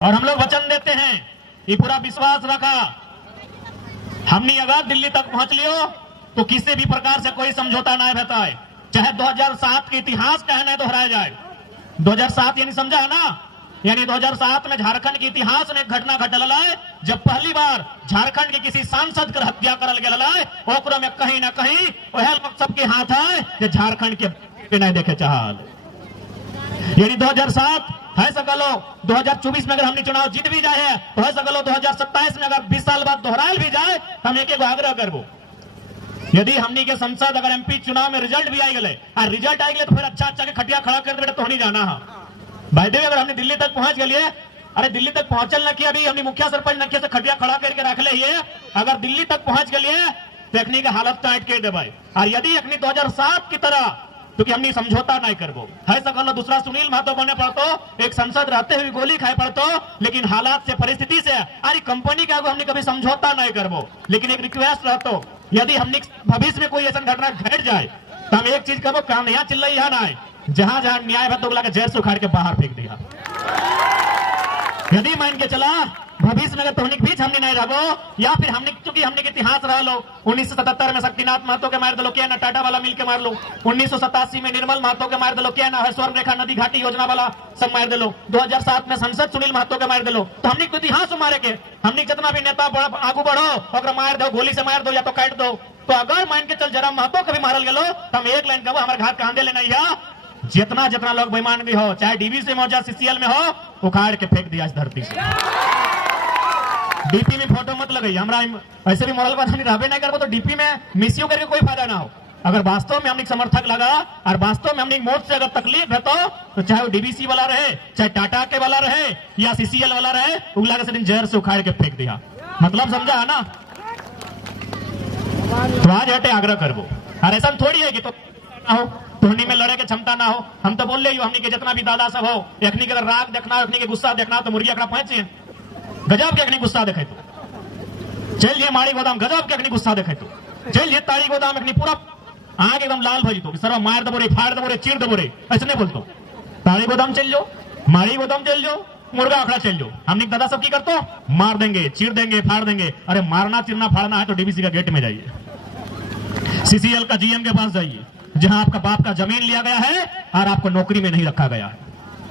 और हम लोग वचन देते हैं, ये पूरा विश्वास रखा, हमने अगर दिल्ली तक पहुंच लियो तो किसी भी प्रकार से कोई समझौता ना रहता है, चाहे 2007 के इतिहास का है ना दोहराया जाए। 2007 यानी समझा है ना, यानी 2007 में झारखंड के इतिहास में एक घटना घटल है जब पहली बार झारखंड के किसी सांसद कर हत्या करल गया है। ओकरो में कहीं ना कहीं वह मकसद के हाथ है जो झारखंड के नहीं देखे चाहल। यानी 2007 है सकलो 2024 में अगर हमने चुनाव जीत भी जाए तो है सकलो 2027 में अगर 20 साल बाद दोहरायल भी जाए तो हम एक आग्रह करबो, यदि हमनी के संसद अगर एमपी चुनाव में रिजल्ट भी आई गए और रिजल्ट आई गए तो फिर अच्छा के खटिया खड़ा कर दे तो नहीं जाना है भाई देव। अगर हमने दिल्ली तक पहुंच गए, अरे दिल्ली तक पहुंचल न कि अभी हमने मुखिया सरपंच नखिया से खटिया खड़ा करके रख ले, अगर दिल्ली तक पहुंच गए तो अखनी का हालत टाइट कर दे भाई। और यदि अखनी 2007 की तरह तो कि हमने समझौता नहीं करबो है सकल। दूसरा सुनील महतो बने पड़तो, एक संसद रहते हुए गोली खाए पड़तो, लेकिन हालात से परिस्थिति से अरे कंपनी के आगे हमने कभी समझौता नहीं करबो। लेकिन एक रिक्वेस्ट रहतो, यदि हमने भविष्य में कोई ऐसा घटना घट जाए तो हम एक चीज करबो, काम यहाँ चिल्लाई यहाँ ना है, जहां जहां न्याय है तो जेल से उखाड़ के बाहर फेंक दिया। यदि मान के चला भविष्य में अगर बीच हमने नहीं रहो, या फिर हमने चूंकि हमने इतिहास रह लो, 1977 में शक्तिनाथ महतो के मार दलो क्या ना, टाटा वाला मिल के मार लो, 1987 में निर्मल महतो के मार दलो क्या ना है, स्वर्ण रेखा नदी घाटी योजना वाला सब मार दलो, 2007 में संसद सुनील महतो के मार दलो। तो हमने इतिहास मारे के हमने जितना भी नेता आगू बढ़ो अगर मार दो, गोली से मार दो या तो काट दो। तो अगर मान के चल जरा महतो कभी मारल गलो तो हम एक लाइन कहबो, हमारे घाट कांदे लेना या जितना जितना लोग बेईमान भी हो, चाहे डीवीसी में हो चाहे सीसीएल में हो, उखाड़ के फेंक दिया इस धरती से। डीपी में फोटो मत लगाइए, हमरा ऐसे भी मॉडल नहीं रहबे नहीं करबो तो डीपी में मिसयू करके कोई फायदा ना हो। अगर वास्तव में हमने समर्थक लगा और वास्तव में हमने मोर्च से अगर तकलीफ है तो चाहे वो डीवीसी वाला रहे, चाहे टाटा के वाला रहे या सीसीएल वाला रहे, उगला के दिन जहर से उखाड़ के फेंक दिया। मतलब समझा है ना। तो आज हटे आग्रह करबो, और ऐसा थोड़ी है कि तो ना हो तोहनी में लड़े के क्षमता ना हो। हम तो बोल रहे हमने के जितना भी दादा सब हो, अखनी के अगर राग देखना हो, अखनी के गुस्सा देखना हो तो मुर्गी अकड़ा पहुंचे गजब के अखनी गुस्सा देखे तो चलिए माड़ी गोदाम, गजब के अखनी गुस्सा देखे तो चलिए ताड़ी गोदाम अखनी पूरा आग एकदम लाल भजी तो सर मार दबो रे, फाड़ दबो रे, चीर दबो रे, ऐसे नहीं बोलतो। ताड़ी गोदाम चल जाओ, माड़ी गोदाम चल जाओ, मुर्गा अखड़ा चल जाओ, हमने दादा सब की करतो मार देंगे, चीर देंगे, फाड़ देंगे। अरे मारना चीरना फाड़ना है तो डीवीसी का गेट में जाइए, सीसीएल का जीएम के पास जाइए, जहां आपका बाप का जमीन लिया गया है और आपको नौकरी में नहीं रखा गया है,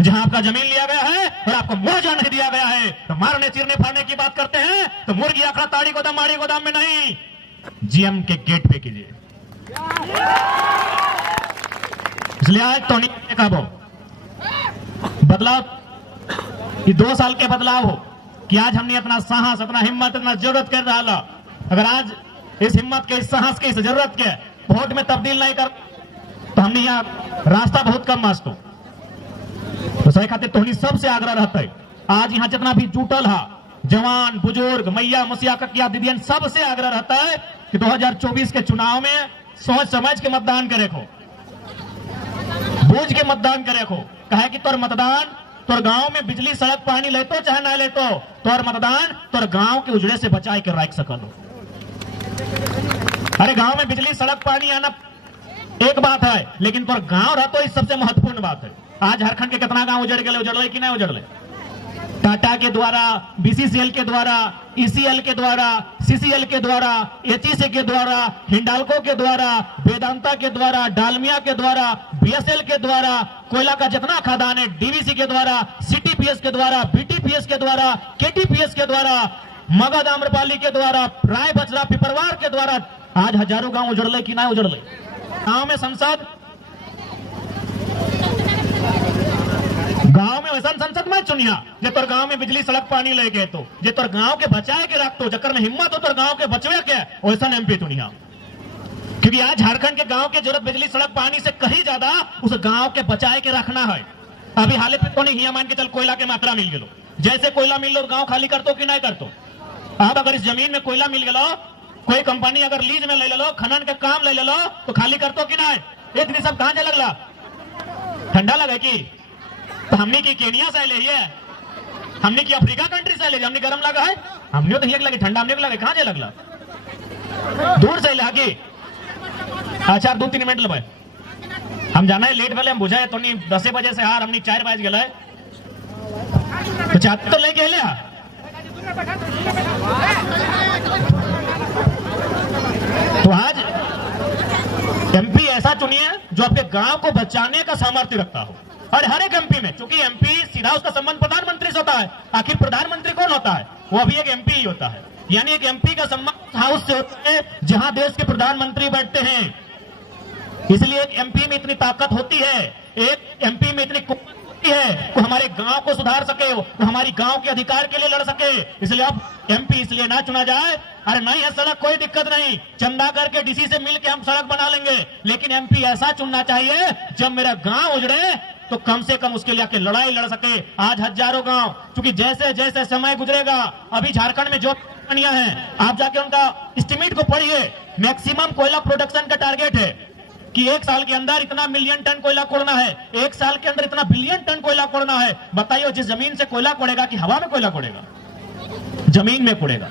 जहां आपका जमीन लिया गया है और आपको मुआवजा नहीं दिया गया है। तो मारने चीरने फाड़ने की बात करते हैं तो मुर्गी अखड़ा ताड़ी गोदाम माड़ी गोदाम में नहीं, जीएम के गेट पे कीजिए। इसलिए आज तो नहीं देखा वो बदलाव, ये 2 साल के बदलाव हो कि आज हमने इतना साहस, इतना हिम्मत, इतना जरूरत कर रहा। अगर आज इस हिम्मत के, इस साहस के, इस जरूरत के वोट में तब्दील नहीं कर तो हमने यहाँ रास्ता बहुत कम मास्तो। तो सही खातिर तो सबसे आग्रह रहता है, आज यहाँ जितना भी जुटल है जवान बुजुर्ग मैया मुसिया ककिया दीदियन, सबसे आग्रह रहता है कि 2024 के चुनाव में सोच समझ के मतदान करे को, बूझ के मतदान करे को। कहे कि तोर मतदान तोर गांव में बिजली सड़क पानी लेतो चाहे ना लेतो, तोर मतदान तोर गांव के उजड़े से बचाए के रख सकलो। अरे गांव में बिजली सड़क पानी आना एक बात है, लेकिन तोर गांव रह तो इस सबसे महत्वपूर्ण बात है। आज झारखंड के कितना गांव उजड़ गए, उजड़ कि नहीं उजड़? टाटा के द्वारा, बीसीसीएल के द्वारा, ईसीएल के द्वारा, सीसीएल के द्वारा, एचईसी के द्वारा, हिंडाल्को के द्वारा, वेदांता के द्वारा, डालमिया के द्वारा, बीएसएल के द्वारा, कोयला का जितना खदान है डीवीसी के द्वारा, सीटीपीएस के द्वारा, बीटीपीएस के द्वारा, केटीपीएस के द्वारा, मगध आम्रपाली के द्वारा, राय बजरा पिपरवार के द्वारा आज हजारों गांव उजड़ले कि ना उजड़ले। गांव में संसद, गांव में वैसा संसद मत चुनिया जे तोर गांव में बिजली सड़क पानी ले गए, तो जे तोर गांव के बचाए के रख, तो जकर में हिम्मत हो तोर गांव के बचवे के वैसा एमपी चुनिया। क्योंकि आज झारखंड के गांव के जरूरत बिजली सड़क पानी से कहीं ज्यादा उस गांव के बचाए के रखना है। अभी हाल पे तो नहीं मान के चल कोयला के मात्रा मिल गलो, जैसे कोयला मिल लो गांव खाली करतो कि नहीं करतो। अब अगर इस जमीन में कोयला मिल गलो, कोई कंपनी अगर लीज में ले लो, खनन के काम ले लो, तो खाली करतो कि नहीं? एक दिन सब कहां से लगला, ठंडा लगे की? तो हमने की केनिया से ले है, हमने की अफ्रीका कंट्री से ले, हमने गर्म लगा है, हमने तो लगे ठंडा, हमने लगे कहां से लगला, दूर से लगा की। अच्छा 2-3 मिनट लगे, हम जाना है लेट वाले, हम बुझाए तो नहीं 10 बजे से हार हमने 4 बज गए। चाहते तो लेके लिया। तो आज एमपी ऐसा चुनिए जो आपके गांव को बचाने का सामर्थ्य रखता हो। और हर एक एमपी में, क्योंकि एमपी सीधा उसका संबंध प्रधानमंत्री से होता है, आखिर प्रधानमंत्री कौन होता है? वो भी एक एमपी ही होता है। यानी एक एमपी का संबंध हाउस से होता है जहां देश के प्रधानमंत्री बैठते हैं। इसलिए एक एमपी में इतनी ताकत होती है, एक एमपी में इतनी कुवत होती है वो हमारे गांव को सुधार सके, वो हमारी गांव के अधिकार के लिए लड़ सके। इसलिए अब एमपी इसलिए ना चुना जाए, अरे नहीं है सड़क, कोई दिक्कत नहीं, चंदा करके डीसी से मिलके हम सड़क बना लेंगे, लेकिन एमपी ऐसा चुनना चाहिए जब मेरा गांव उजड़े तो कम से कम उसके लिए आके लड़ाई लड़ सके। आज हजारों गांव, क्योंकि जैसे जैसे समय गुजरेगा, अभी झारखंड में जो कंपनियां हैं आप जाके उनका एस्टिमेट को पढ़िए, मैक्सिमम कोयला प्रोडक्शन का टारगेट है कि एक साल के अंदर इतना मिलियन टन कोयला कोड़ना है, एक साल के अंदर इतना बिलियन टन कोयला कोड़ना है। बताइए जिस जमीन से कोयला कोड़ेगा कि हवा में कोयला कोड़ेगा? जमीन में कोड़ेगा।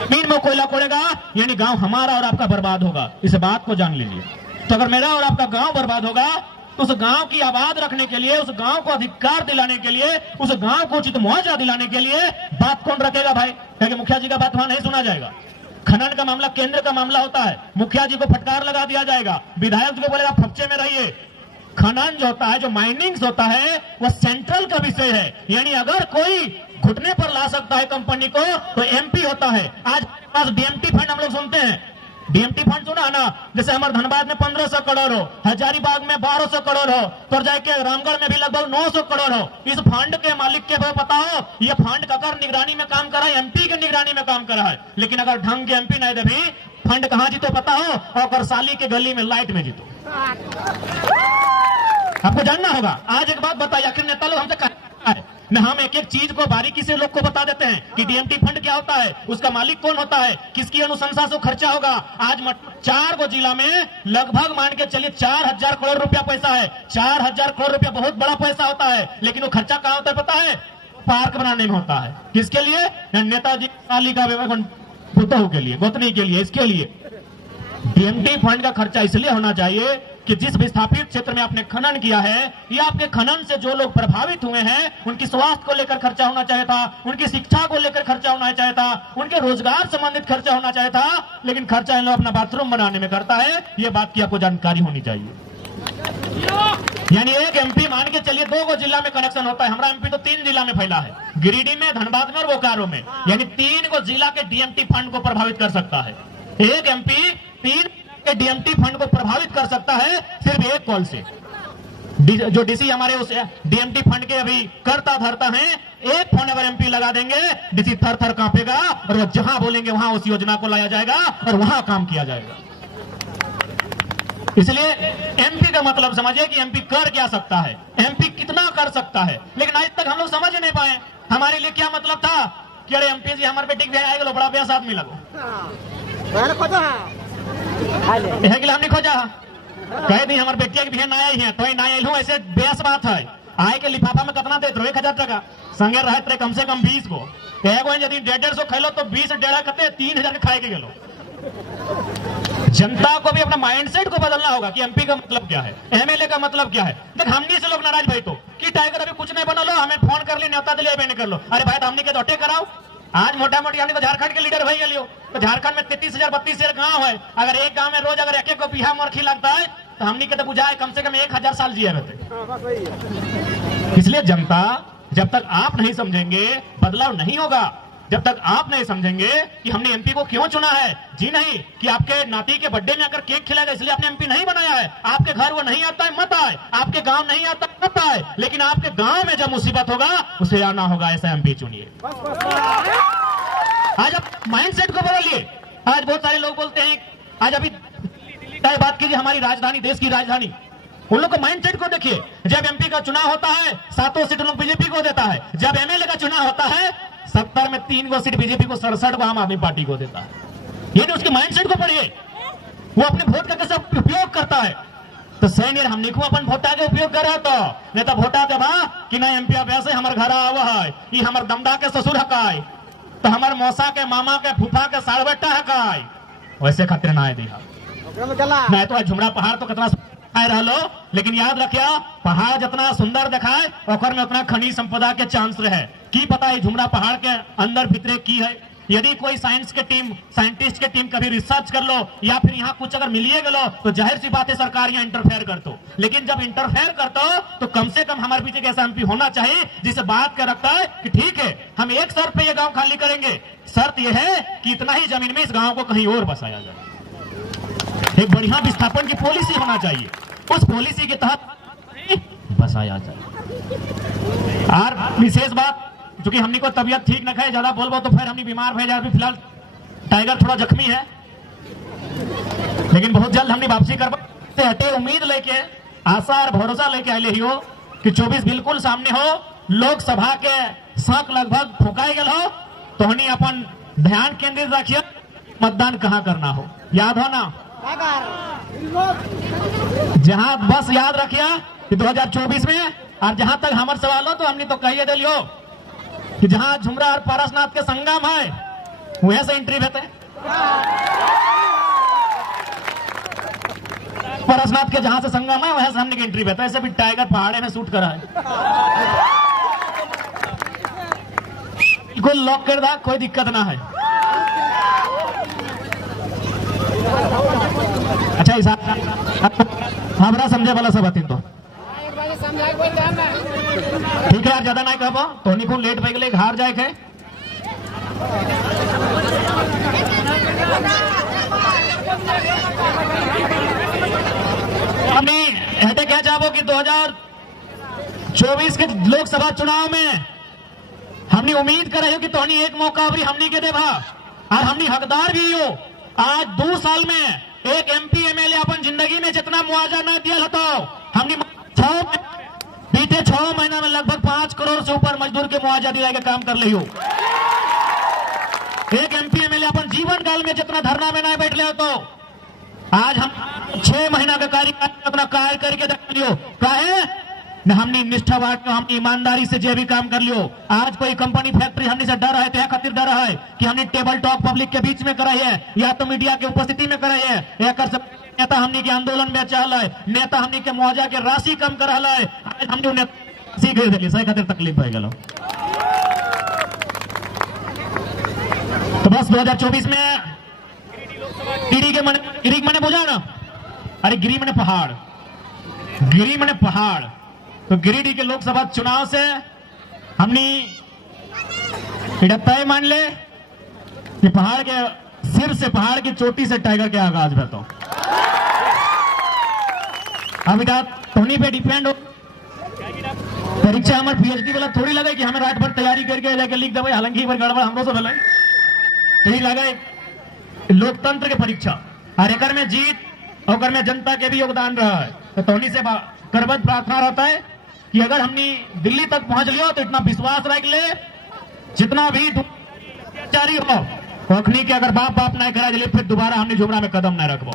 जमीन में कोयला कोड़ेगा यानी गांव हमारा और आपका बर्बाद होगा। इस बात को जान लीजिए। तो अगर मेरा और आपका गांव बर्बाद होगा तो उस गांव की आबाद रखने के लिए, उस गांव को अधिकार दिलाने के लिए, उस गांव को उचित मुआवजा दिलाने के लिए बात कौन रखेगा भाई? क्योंकि मुखिया जी का बात वहां नहीं सुना जाएगा। खनन का मामला केंद्र का मामला होता है, मुखिया जी को फटकार लगा दिया जाएगा, विधायक जी को बोलेगा फपचे में रहिए। खनन जो होता है, जो माइनिंग होता है, वो सेंट्रल का विषय है। यानी अगर कोई घुटने पर ला सकता है कंपनी को तो एमपी होता है। आज हमारे पास डीएमटी फंड हम लोग सुनते हैं, डीएमटी फंड सुना ना, जैसे हमारे धनबाद में 1500 करोड़ हो, हजारीबाग में 1200 करोड़ हो, तो जाके रामगढ़ में भी लगभग 900 करोड़ हो। इस फंड के मालिक के पता हो ये फंड ककर निगरानी में काम करा है, एमपी के निगरानी में काम करा है। लेकिन अगर ढंग के एमपी नहीं दे भी फंड कहां जीतो पता हो? और साली के गली में लाइट में जीतो। आपको जानना होगा। आज एक बात बताइए, आखिर नेता लोग हमसे कहता है न, हम एक एक चीज को बारीकी से लोग को बता देते हैं कि डीएमटी फंड क्या होता है, उसका मालिक कौन होता है, किसकी अनुशंसा से खर्चा होगा। आज 4 जिला में लगभग मान के चलिए 4000 करोड़ रुपया पैसा है। 4000 करोड़ रुपया बहुत बड़ा पैसा होता है, लेकिन वो खर्चा कहाँ होता है पता है? पार्क बनाने में होता है। किसके लिए? नेताजी साली का पुतहू के लिए, गोतनी के लिए। इसके लिए डीएमटी फंड का खर्चा इसलिए होना चाहिए कि जिस विस्थापित क्षेत्र में आपने खनन किया है, या आपके खनन से जो लोग प्रभावित हुए हैं उनकी स्वास्थ्य को लेकर खर्चा होना चाहिए था, उनकी शिक्षा को लेकर खर्चा होना चाहिए था, उनके रोजगार संबंधित खर्चा होना चाहिए था। लेकिन खर्चा इन लोग अपना बाथरूम बनाने में करता है। ये बात की आपको जानकारी होनी चाहिए। यानी एक एमपी मान के चलिए 2 जिला में कनेक्शन होता है। हमारा एमपी तो 3 जिला में फैला है, गिरिडीह में, धनबाद में और बोकारो में। यानी 3 जिला के डीएमटी फंड को प्रभावित कर सकता है। एक एमपी 3 के डीएमटी फंड को प्रभावित कर सकता है सिर्फ एक कॉल से। जो डीसी हमारे उस डीएमटी फंड के अभी करता धरता है, एक फोन अगर एमपी लगा देंगे डीसी थर थर कांपेगा और वो जहां बोलेंगे वहां उस योजना को लाया जाएगा और वहां काम किया जाएगा। इसलिए एमपी का मतलब समझिए कि एमपी कर क्या सकता है, एमपी कितना कर सकता है। लेकिन आज तक हम लोग समझ नहीं पाए हमारे लिए क्या मतलब था कि अरे एमपी जी हमारे बेटी के आएगा बड़ा ब्यास आदमी लगो हमने खोजा कह दी हमारे बेटिया के भी ना आई है तो ना आई हूँ। ऐसे बेस बात है। आए के लिफाफा में कितना देते रहो? 1000 टका संगे रहे कम से कम 20 को। यदि 150 खेलो तो 20 डेढ़ करते 3000 के खाए के गेलो। जनता को भी अपना माइंडसेट को बदलना होगा कि एमपी का मतलब क्या है, एमएलए का मतलब क्या है। देख हमनी से लोग नाराज भाई तो कि टाइगर अभी कुछ नहीं बना लो, हमें फोन कर ली न्योता दिले नहीं कर लो। अरे भाई तो हमने के दौटे कराओ। आज मोटा मोटी हमने तो झारखंड के लीडर भाई लियो, तो झारखंड में 33,000 32,000 गांव है। अगर एक गांव में रोज अगर एक को बिहा मरखी लगता है तो हमने के तो बुझाए कम से कम 1000 साल जिए रहते। इसलिए जनता जब तक आप नहीं समझेंगे बदलाव नहीं होगा। जब तक आप नहीं समझेंगे कि हमने एमपी को क्यों चुना है, जी नहीं कि आपके नाती के बर्थडे में अगर केक खिलाएगा इसलिए आपने एमपी नहीं बनाया है। आपके घर वो नहीं आता है मत आए, आपके गांव नहीं आता मत आए, लेकिन आपके गांव में जब मुसीबत होगा उसे आना होगा। ऐसा एमपी चुनिए। आज आप माइंडसेट को बदलिए। आज बहुत सारे लोग बोलते हैं, आज अभी बात कीजिए हमारी राजधानी, देश की राजधानी, उन लोग को माइंडसेट को देखिए। जब एमपी का चुनाव होता है 7 सीट लोग बीजेपी को देता है, जब एमएलए का चुनाव होता है 70 में 3 सीट बीजेपी को, 67 आम आदमी पार्टी को देता है। ये तो उसके माइंडसेट को पढ़िए, वो अपने वोट का कैसे उपयोग करता है। तो सैनियर हमने को अपन वोटा के उपयोग कर रहा तो नहीं तो वोटा देवा कि नहीं एमपी अभ्यास हमारे घर आवा है, ये हमारे दमदा के ससुर हकाय, तो हमारे मौसा के मामा के फूफा के साड़ बेटा हकाय। वैसे खातिर ना है दिया नहीं तो झुमरा पहाड़ तो कितना रहो, लेकिन याद रखिया पहाड़ जितना सुंदर दिखाए ओकर में उतना खनिज संपदा के चांस रहे। की पता है झुमरा पहाड़ के अंदर भीतरे की है। यदि कोई साइंटिस्ट के टीम कभी रिसर्च कर लो या फिर यहाँ कुछ अगर मिलिए गलो तो जाहिर सी बात है सरकार यहाँ इंटरफेयर कर दो। लेकिन जब इंटरफेयर करते हो तो कम से कम हमारे पीछे ऐसा एमपी होना चाहिए जिसे बात कर रखता है कि ठीक है हम एक शर्त पे ये गांव खाली करेंगे, शर्त यह है कि इतना ही जमीन में इस गांव को कहीं और बसाया जाए। एक बढ़िया विस्थापन की पॉलिसी होना चाहिए, उस पॉलिसी के तहत बसाया जाए। और विशेष बात क्योंकि हमनी को तबियत ठीक न है, ज्यादा बोलबो तो फिर हमनी बीमार हो जाए। फिलहाल टाइगर थोड़ा जख्मी है, लेकिन बहुत जल्द हमनी वापसी कर हटे उम्मीद लेके आशा और भरोसा लेके आए हो कि 24 बिल्कुल सामने हो। लोकसभा के शक लगभग फुकाई गल हो तो हमनी अपन ध्यान केंद्रित रखिए मतदान कहाँ करना हो, याद हो ना। जहां बस याद रखिए कि 2024 में, और जहां तक हमारे सवाल हो तो हमने तो कहिए दिलियो कि जहां झुमरा और पारसनाथ के संगम है वहीं से एंट्री देते। पारसनाथ के जहां से संगम है वहीं से हमने एंट्री देते। ऐसे भी टाइगर पहाड़े में शूट करा है, बिल्कुल लॉक कर दा, कोई दिक्कत ना है। अच्छा हमारा समझे वाला सब आती तो ठीक है यार, ज्यादा नहीं कहबो तो निकुल लेट पे गले हार जाए के। हमने हटे क्या चाहो कि 2024 के लोकसभा चुनाव में हमने उम्मीद कर रहे हो कि तोहनी एक मौका अभी हमनी के देवा और हमनी हकदार भी हो। आज 2 साल में एक एमपी एमएलए अपन जिंदगी में जितना मुआवजा न दिया तो हमने बीते 6 महीना में लगभग 5 करोड़ से ऊपर मजदूर के मुआवजा दिलाए के काम कर ली हो। एक एमपी एमएलए अपन जीवन काल में जितना धरना में नहीं बैठ ले तो आज हम 6 महीना का कार्य अपना कार्य करके देख लियो। काहे न हमने निष्ठा बात हमने ईमानदारी से जो भी काम कर लियो। आज कोई कंपनी फैक्ट्री हमने से डर है तो खातिर डर है कि हमने टेबल टॉक पब्लिक के बीच में कराई है या तो मीडिया के उपस्थिति में कराई है या कर नेता हमने के आंदोलन में चल है, नेता हमने के मुआवजा के राशि कम कर है। आज हमने उन्हें सीख दिली सही खातिर तकलीफ हो गलो। तो बस 2024 में गिरी मने बोझा ना, अरे गिरी मने पहाड़, गिरी मने पहाड़। तो गिरिडीह के लोकसभा चुनाव से हमने तय मान ले कि पहाड़ के सिर से, पहाड़ की चोटी से टाइगर के आगाज में तो अभी टोनी पे डिपेंड हो। परीक्षा हमारे पीएचडी वाला थोड़ी लगे कि हमें रात भर तैयारी करके जाके लिख दे, हालांकि गड़बड़ हमरो से भले यही लगे। लोकतंत्र के परीक्षा और एक में जीत और में जनता के भी योगदान रहा है। तो टोनी से करबद्ध प्रार्थना रहता है कि अगर हमने दिल्ली तक पहुंच लियो तो इतना विश्वास रख ले जितना भी जारी हो अखनी के अगर बाप नहीं करा फिर दोबारा हमने झुमरा में कदम नहीं रखबो।